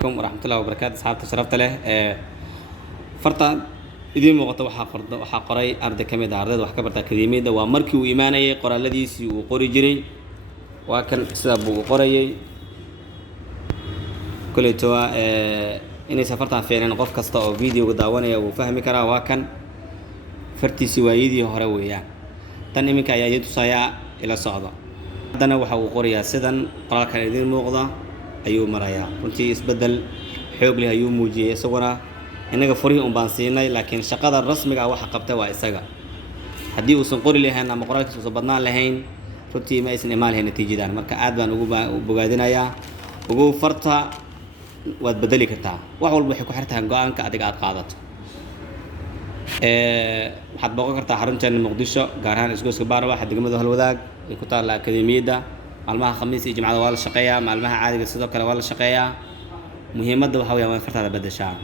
عليكم ورحمة الله وبركاته. أصحابتي شرفت له فرتا إذا موقت وحقري أرض كمية أرض وحكبرت أكاديمية ده ومركي وإيمانية قرا الذي وقري جري وكان سبب وقري كل توا إني سافرت عن فعلا قف كستا أو فيديو وداوانية وفهمي كرا وكان فرتي سوايدي هروية تاني منك يا يدو سايا إلى صعدة دنا وحو قرية سدن قرا كان إذا موقضة أيو مرايا كنت يسبدل حوق لها يوم موجي صورة إنك فريه بانسيناي لكن شقادة الرسمية waxa qabtay waa isaga hadii uu san qori lahayn ama qoraalkiisa soo badnaan lahayn runtii ma aysan imaan lahayn natiijadaan marka aad baan ugu bogaadinayaa ugu farta waad bedeli kartaa wax walba waxay ku xirtaan go'aanka adiga aad qaadato waxaad booqan kartaa xarunta Muqdisho gaar ahaan isgoyska Baarwax degmada Halwadaag ee ku taala akademiyada maalmaha Khamiis iyo Jimcada waa la shaqeeyaa maalmaha caadiga sidoo kale waa la shaqeeyaa muhiimadda waxa weeyaan fartaada bedeshaa